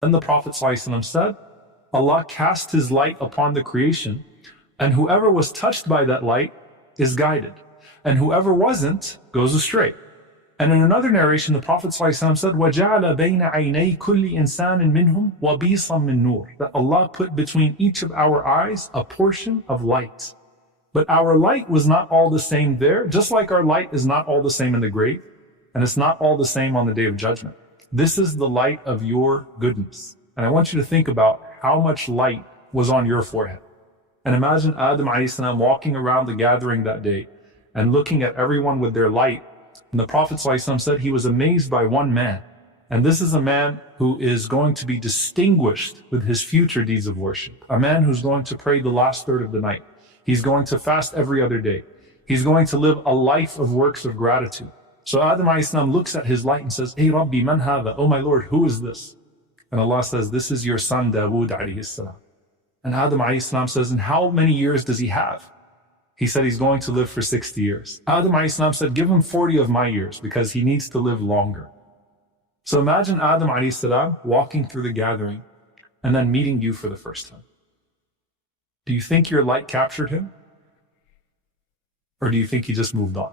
Then the Prophet ﷺ said, Allah cast his light upon the creation, and whoever was touched by that light is guided, and whoever wasn't goes astray. And in another narration, the Prophet ﷺ said, وَجَعَلَ بَيْنَ عَيْنَيْ كُلِّ إِنسَانٍ مِّنْهُمْ وَبِيصًا مِّن نُّورٍ. That Allah put between each of our eyes a portion of light. But our light was not all the same there, just like our light is not all the same in the grave, and it's not all the same on the Day of Judgment. This is the light of your goodness. And I want you to think about how much light was on your forehead. And imagine Adam a.s. walking around the gathering that day and looking at everyone with their light. And the Prophet ﷺ said he was amazed by one man. And this is a man who is going to be distinguished with his future deeds of worship. A man who's going to pray the last third of the night. He's going to fast every other day. He's going to live a life of works of gratitude. So Adam a.s. looks at his light and says, Hey Rabbi, man hadha? Oh my Lord, who is this? And Allah says, this is your son Dawood alayhi salam. And Adam a.s. says, and how many years does he have? He said he's going to live for 60 years. Adam a.s. said, give him 40 of my years because he needs to live longer. So imagine Adam a.s. walking through the gathering and then meeting you for the first time. Do you think your light captured him? Or do you think he just moved on?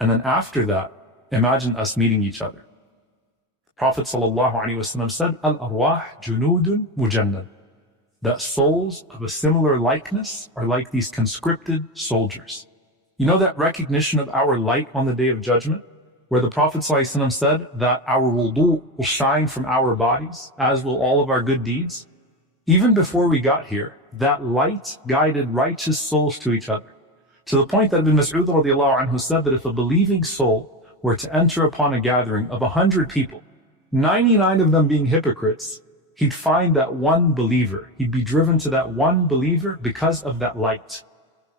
And then after that, imagine us meeting each other. The Prophet ﷺ said, Al-arwah junudun mujannad. That souls of a similar likeness are like these conscripted soldiers. You know that recognition of our light on the Day of Judgment? Where the Prophet ﷺ said that our wudu will shine from our bodies, as will all of our good deeds. Even before we got here, that light guided righteous souls to each other. To the point that Ibn Mas'ud radiallahu anhu said that if a believing soul were to enter upon a gathering of 100 people, 99 of them being hypocrites, he'd find that one believer. He'd be driven to that one believer because of that light.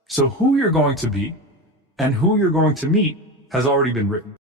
So who you're going to be and who you're going to meet has already been written.